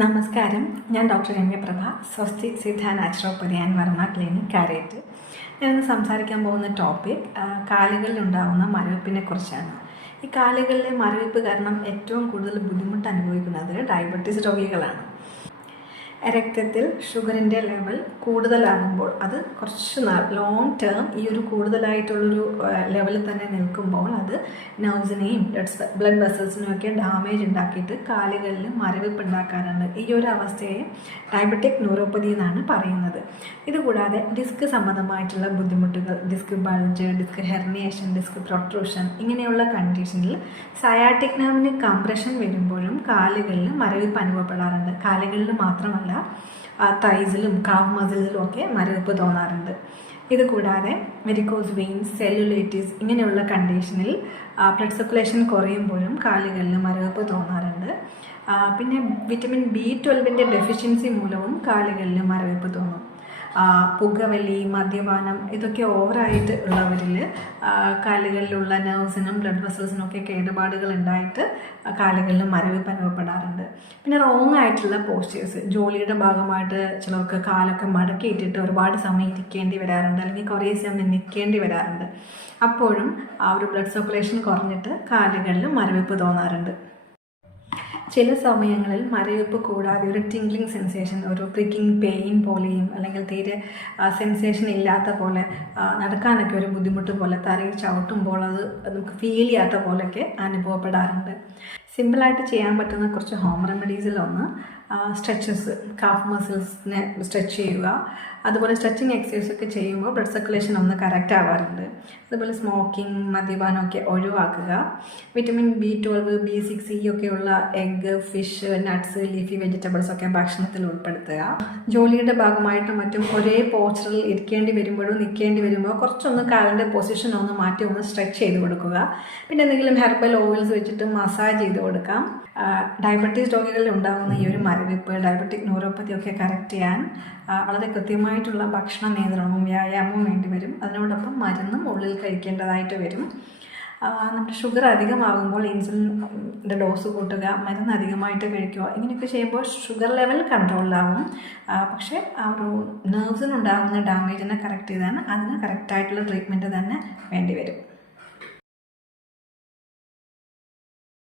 നമസ്കാരം. ഞാൻ doctor Ramyaprabha Swasthi Siddha naturopathy and Varma clinic Karette. ഞാനിന്ന് സംസാരിക്കാൻ പോകുന്ന ടോപ്പിക് കാലുകളിൽ ഉണ്ടാകുന്ന മരവിപ്പിനെ കുറിച്ചാണ്. ഈ കാലുകളിലെ മരവിപ്പ് കാരണം ഏറ്റവും കൂടുതൽ ബുദ്ധിമുട്ട് അനുഭവിക്കുന്നത് ഡയബറ്റീസ് രോഗികളാണ്. രക്തത്തിൽ ഷുഗറിന്റെ ലെവൽ കൂടുതലാകുമ്പോൾ അത് കുറച്ച് നാൾ ലോങ് ടേം ഈ ഒരു കൂടുതലായിട്ടുള്ളൊരു ലെവലിൽ തന്നെ നിൽക്കുമ്പോൾ അത് നർവ്സിനെയും ബ്ലഡ് ബ്ലഡ് വെസൽസിനും ഒക്കെ ഡാമേജ് ഉണ്ടാക്കിയിട്ട് കാലുകളിൽ മരവിപ്പ് ഉണ്ടാക്കാറുണ്ട് ഈ ഒരു അവസ്ഥയെ ഡയബറ്റിക് ന്യൂറോപ്പതി എന്നാണ് പറയുന്നത്. ഇതുകൂടാതെ ഡിസ്ക് സംബന്ധമായിട്ടുള്ള ബുദ്ധിമുട്ടുകൾ disc bulge disc herniation disc protrusion ഇങ്ങനെയുള്ള കണ്ടീഷനിൽ സയാറ്റിക് നെർവിന് കംപ്രഷൻ വരുമ്പോഴും കാലുകളിൽ മരവിപ്പ് അനുഭവപ്പെടാറുണ്ട്. കാലുകളിൽ മാത്രമല്ല തൈസിലും കാവ് മസിൽസിലും ഒക്കെ മരവിപ്പ് തോന്നാറുണ്ട്. ഇത് കൂടാതെ വെരിക്കോസ് വെയിൻസ് സെല്ലുലൈറ്റിസ് ഇങ്ങനെയുള്ള കണ്ടീഷനിൽ ബ്ലഡ് സർക്കുലേഷൻ കുറയുമ്പോഴും കാലുകളിൽ മരവിപ്പ് തോന്നാറുണ്ട്. പിന്നെ വിറ്റമിൻ ബി ട്വൽവിന്റെ ഡെഫിഷ്യൻസി മൂലവും കാലുകളിൽ മരവിപ്പ് തോന്നും. പുകവലി മദ്യപാനം ഇതൊക്കെ ഓവറായിട്ട് ഉള്ളവരിൽ കാലുകളിലുള്ള നെർവ്സിനും ബ്ലഡ് വെസൽസിനും ഒക്കെ കേടുപാടുകൾ ഉണ്ടായിട്ട് കാലുകളിൽ മരവിപ്പ് അനുഭവപ്പെടാറുണ്ട്. പിന്നെ റോങ് ആയിട്ടുള്ള പോസ്റ്റേഴ്സ് ജോലിയുടെ ഭാഗമായിട്ട് ചിലർക്ക് കാലൊക്കെ മടക്കിയിട്ടിട്ട് ഒരുപാട് സമയം ഇരിക്കേണ്ടി വരാറുണ്ട് അല്ലെങ്കിൽ കുറേ സമയം നിൽക്കേണ്ടി വരാറുണ്ട്. അപ്പോഴും ആ ഒരു ബ്ലഡ് സർക്കുലേഷൻ കുറഞ്ഞിട്ട് കാലുകളിൽ മരവിപ്പ് തോന്നാറുണ്ട്. ചില സമയങ്ങളിൽ മരവിപ്പ് കൂടാതെ ഒരു ടിംഗ്ലിംഗ് സെൻസേഷൻ ഒരു പ്രിക്കിംഗ് പെയിൻ പോലെയും അല്ലെങ്കിൽ തീരെ സെൻസേഷൻ ഇല്ലാത്ത പോലെ നടക്കാനൊക്കെ ഒരു ബുദ്ധിമുട്ട് പോലെ തറയിൽ ചവിട്ടുമ്പോൾ അത് നമുക്ക് ഫീൽ ചെയ്യാത്ത പോലെയൊക്കെ അനുഭവപ്പെടാറുണ്ട്. സിമ്പിളായിട്ട് ചെയ്യാൻ പറ്റുന്ന കുറച്ച് ഹോം റെമഡീസിലൊന്ന് സ്ട്രെച്ചസ് കാഫ് മസിൽസിനെ സ്ട്രെച്ച് ചെയ്യുക. അതുപോലെ സ്ട്രെച്ചിങ് എക്സസൈസ് ഒക്കെ ചെയ്യുമ്പോൾ ബ്ലഡ് സർക്കുലേഷൻ ഒന്ന് കറക്റ്റ് ആവാറുണ്ട്. അതുപോലെ സ്മോക്കിംഗ് മദ്യപാനം ഒക്കെ ഒഴിവാക്കുക. Vitamin B twelve B six E ഒക്കെയുള്ള egg fish nuts leafy vegetables ഒക്കെ ഭക്ഷണത്തിൽ ഉൾപ്പെടുത്തുക. ജോലിയുടെ ഭാഗമായിട്ടും മറ്റും ഒരേ പോസ്റ്ററിൽ ഇരിക്കേണ്ടി വരുമ്പോഴും നിൽക്കേണ്ടി വരുമ്പോൾ കുറച്ചൊന്ന് കാലിന്റെ പൊസിഷൻ ഒന്ന് മാറ്റി ഒന്ന് സ്ട്രെച്ച് ചെയ്ത് കൊടുക്കുക. പിന്നെ എന്തെങ്കിലും ഹെർബൽ ഓയിൽസ് വെച്ചിട്ട് മസാജ് ചെയ്ത് കൊടുക്കാം. ഡയബറ്റീസ് രോഗികളിൽ ഉണ്ടാകുന്ന ഈ ഒരു മരവിപ്പ് ഡയബറ്റിക് ന്യൂറോപ്പതി ഒക്കെ കറക്റ്റ് ചെയ്യാൻ വളരെ കൃത്യമായിട്ടുള്ള ഭക്ഷണ നിയന്ത്രണവും വ്യായാമവും വേണ്ടി വരും. അതിനോടൊപ്പം മരുന്നും ഉള്ളിൽ കഴിക്കേണ്ടതായിട്ട് വരും. നമ്മുടെ ഷുഗർ അധികമാകുമ്പോൾ ഇൻസുലിന്റെ ഡോസ് കൂട്ടുക മരുന്ന് അധികമായിട്ട് കഴിക്കുക ഇങ്ങനെയൊക്കെ ചെയ്യുമ്പോൾ ഷുഗർ ലെവൽ കൺട്രോളിലാവും പക്ഷേ ആ ഒരു നെർവ്സിനുണ്ടാകുന്ന ഡാമേജിനെ കറക്റ്റ് ചെയ്താൽ അതിന് കറക്റ്റായിട്ടുള്ള ട്രീറ്റ്മെന്റ് തന്നെ വേണ്ടി വരും.